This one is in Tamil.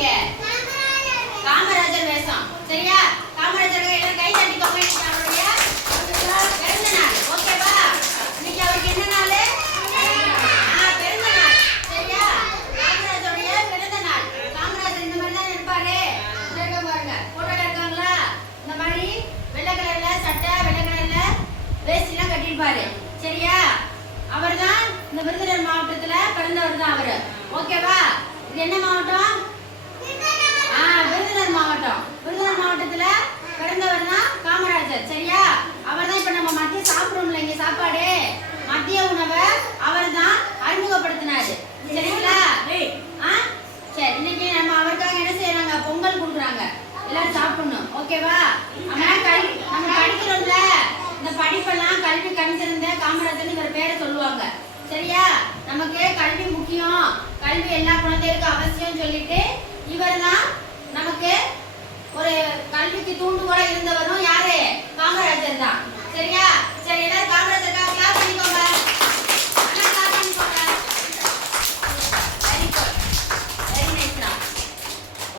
இன்னைக்கு காமராஜர் வேஷம். சரியா? காமராஜர் எல்லாம் கை தட்டிக்கோங்க அவருடைய பிறந்த நாள் ஓகேவா? இன்னைக்கு அவருக்கு என்ன நாள்? ஆ, பிறந்த நாள் சரியா? காமராஜருடைய பிறந்த நாள் காமராஜர் இந்த மாதிரி தான் இருப்பாரு? இருக்க பாருங்க. போட்டோல இருக்காங்களா? இந்த மாதிரி வெள்ளை கலர்ல சட்டை வெள்ளை கலர்ல வேஷ்டிலாம் கட்டியிருப்பாரு. சரியா? அவர்தான் இந்த விருதுநகர் மாவட்டத்துல பிறந்தவர் தான் அவரு. ஓகேவா? இது என்ன மாவட்டம் ஆ விருதுநகர் மாவட்டம் விருதுநகர் மாவட்டத்துல பிறந்தவர் தான் காமராஜர் சரியா அவர் தான் இப்ப நம்ம மத்திய சாப்பிடுறோம்ல இங்க சாப்பாடு மத்திய உணவை அவர் தான் அறிமுகப்படுத்தினாரு சரிங்களா ஆ சரி இன்னைக்கு நம்ம அவருக்காக என்ன செய்யறாங்க பொங்கல் கொடுக்குறாங்க எல்லாரும் சாப்பிடணும். ஓகேவா? ஆனால் கல்வி நம்ம படிக்கிறோம்ல. இந்த படிப்பெல்லாம் கல்வி கண் திறந்த காமராஜர் இவர் பேரை சொல்லுவாங்க. சரியா? நமக்கு கல்வி முக்கியம். கல்வி எல்லா குழந்தைகளுக்கும் அவசியம் சொல்லிட்டு இவர் தான் நமக்கு